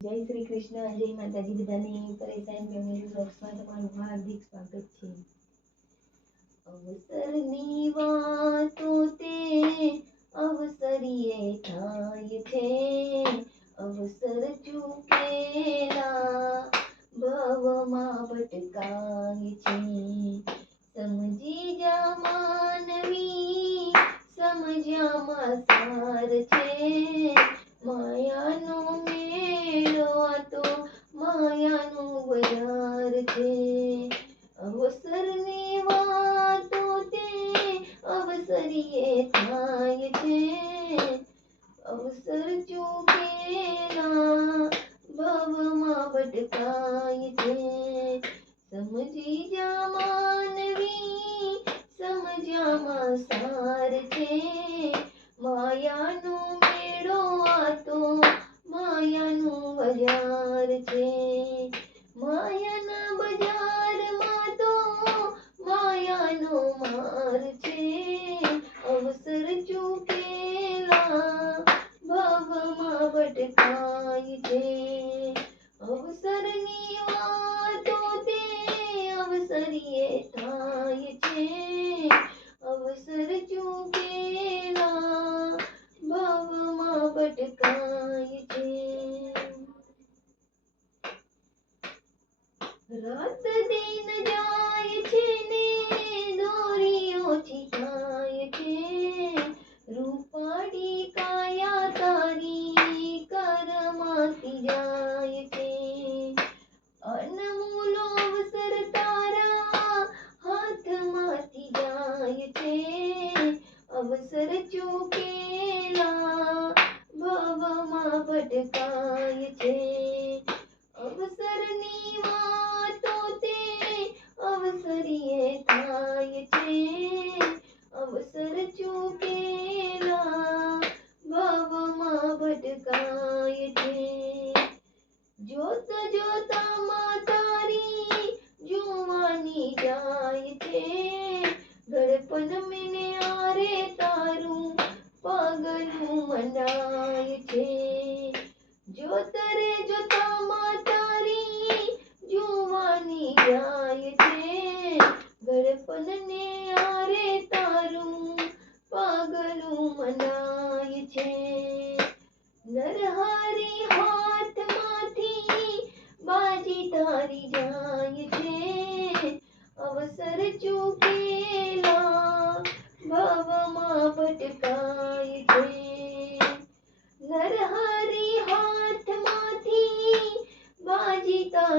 જય શ્રી કૃષ્ણ જય માતાજી બધાને પરેશાન ફેમિલી બ્લોગ્સમાં તમારું હાર્દિક સ્વાગત છે અવસરની વાતો તે અવસરીએ થાય છે અવસર ચૂકેલા ભવમાં ભટકાય છે સમજી જા માનવી સમજ્યામાં સાર છે થાય છે અવસર ચૂકેલા ભવમાં ભટકાય છે સમજી જા માનવી સમજ્યામાં સાર છે માયાનો રાત દિન જાય છે ને દોરી ઓછી થાય છે રૂપાળી કાયા તારી કરમાતી જાય છે અનમોલ અવસર તારા હાથમાંથી જાય છે અવસર ચૂકેલા good it does.